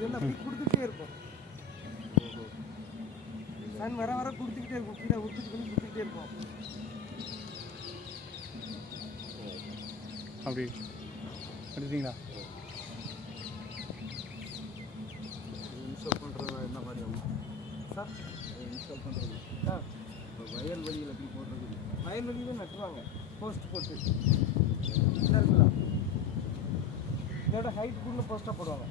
அது வந்து அப்படி கொடுத்துக்கிட்டே இருக்கும். சன் வர வர கொடுத்துக்கிட்டே இருக்கும். கீழே உற்பத்தி பண்ணி கொடுத்துக்கிட்டே இருக்கும். அப்படி. எடுத்தீங்களா? இன்ஸ்டால் பண்ணுறது என்ன மாதிரி ஆகும்? சார் இன்ஸ்டால் பண்ணுறது ஆ இப்போ வயல் வெளியில் எப்படி போடுறது? வயல்வெளியிலும் நட்டுவாங்க போஸ்ட் போட்டு. இருக்குல்ல இதோட ஹைட்டுக்குள்ள போஸ்ட்டாக போடுவாங்க.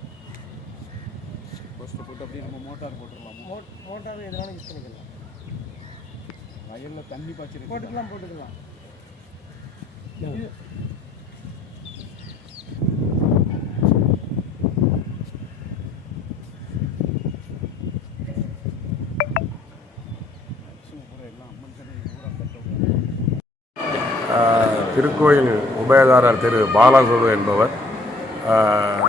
ஃபஸ்ட்டு போட்டு அப்படியே நம்ம மோட்டார் போட்டுடலாமா மோட்டார் எதனாலும் யூஸ் பண்ணிக்கலாம். வயலில் தண்ணி பாய்ச்சிருக்கு போட்டுக்கலாம் போட்டுக்கலாம். திருக்கோயில் உபயதாரர் திரு பாலகுரு என்பவர் ஆஹ்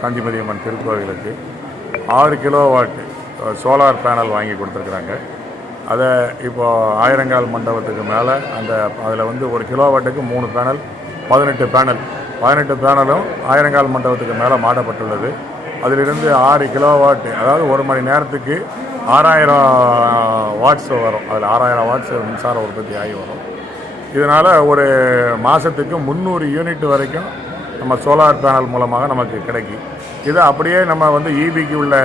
காஞ்சிபதி அம்மன் திருக்கோவிலுக்கு ஆறு கிலோவாட் சோலார் பேனல் வாங்கி கொடுத்துருக்குறாங்க. அதை இப்போது ஆயிரங்கால் மண்டபத்துக்கு மேலே அந்த அதில் வந்து ஒரு கிலோ வாட்டுக்கு மூணு பேனல் பதினெட்டு பேனல் பதினெட்டு பேனலும் ஆயிரங்கால் மண்டபத்துக்கு மேலே மாடப்பட்டுள்ளது அதிலிருந்து ஆறு கிலோவாட் அதாவது ஒரு மணி நேரத்துக்கு ஆறாயிரம் வாட்ஸ் வரும். அதில் ஆறாயிரம் வாட்ஸ் மின்சார உற்பத்தி ஆகி வரும். இதனால் ஒரு மாதத்துக்கு முந்நூறு யூனிட் வரைக்கும் நம்ம சோலார் பேனல் மூலமாக நமக்கு கிடைக்கும். இதை அப்படியே நம்ம வந்து ஈபிக்கு உள்ள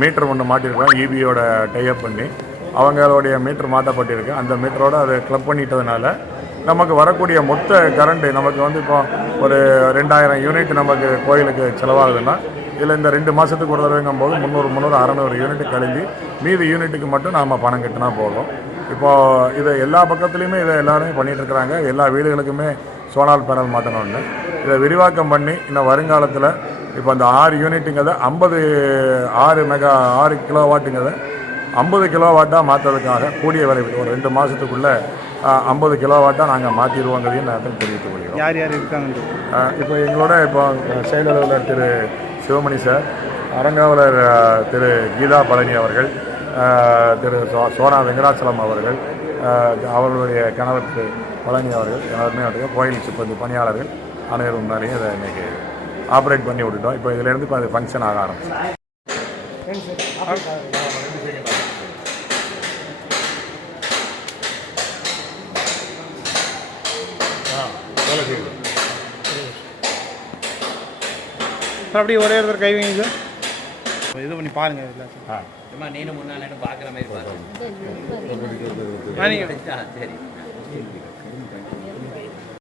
மீட்டர் ஒன்று மாட்டியிருக்கோம் ஈபியோட டைப் பண்ணி அவங்களுடைய மீட்டர் மாற்றப்பட்டிருக்கு அந்த மீட்டரோடு அதை கிளப் பண்ணிட்டதுனால நமக்கு வரக்கூடிய மொத்த கரண்ட் நமக்கு வந்து இப்போ ஒரு ரெண்டாயிரம் யூனிட் நமக்கு கோயிலுக்கு செலவாகுதுன்னா இதில் இந்த ரெண்டு மாதத்துக்கு ஒரு தடவைங்கும் போது முந்நூறு முந்நூறு அறநூறு யூனிட் கழிஞ்சு மீதி யூனிட்டுக்கு மட்டும் நாம் பணம் கட்டினா போதும். இப்போது இதை எல்லா பக்கத்துலேயுமே இதை எல்லாருமே பண்ணிகிட்ருக்குறாங்க இருக்கிறாங்க. எல்லா வீடுகளுக்குமே சோலார் பேனல் மாட்டணும்னு இதை விரிவாக்கம் பண்ணி இந்த வருங்காலத்தில் இப்போ அந்த ஆறு யூனிட்டுங்கிறத ஐம்பது ஆறு மெகா ஆறு கிலோ வாட்டுங்கிறத ஐம்பது கிலோ வாட்டாக மாற்றுறதுக்காக கூடிய விரைவில் ஒரு ரெண்டு மாதத்துக்குள்ளே ஐம்பது கிலோ வாட்டாக நாங்கள் மாற்றிடுவோங்கிறதையும் நான் தெரிவித்துக் கொள்கிறோம். யார் யார் இருக்காங்க இப்போ எங்களோட இப்போ செயலாளர் திரு சிவமணி சார் அரங்காவலர் திரு கீதா பழனி அவர்கள் திரு சோ சோனா வெங்கடாச்சலம் அவர்கள் அவர்களுடைய கணவர் திரு பழனி அவர்கள் எல்லாருமே கோயில் சிப்பந்தி பணியாளர்கள் அனைவரும் முன்னாலேயும் இதை இன்னைக்கு ஆப்ரேட் பண்ணி விட்டுட்டோம். இப்போ இதிலேருந்து இப்போ அது ஃபங்க்ஷன் ஆக ஆரம்பிச்சு. சார் அப்படியே சார் அப்படியே ஒரே ஒருத்தர் கை வைங்க சார். இது பண்ணி பாருங்க இல்லை ஆ. சும்மா நீனும் பார்க்குற மாதிரி பாருங்க சார் சரி.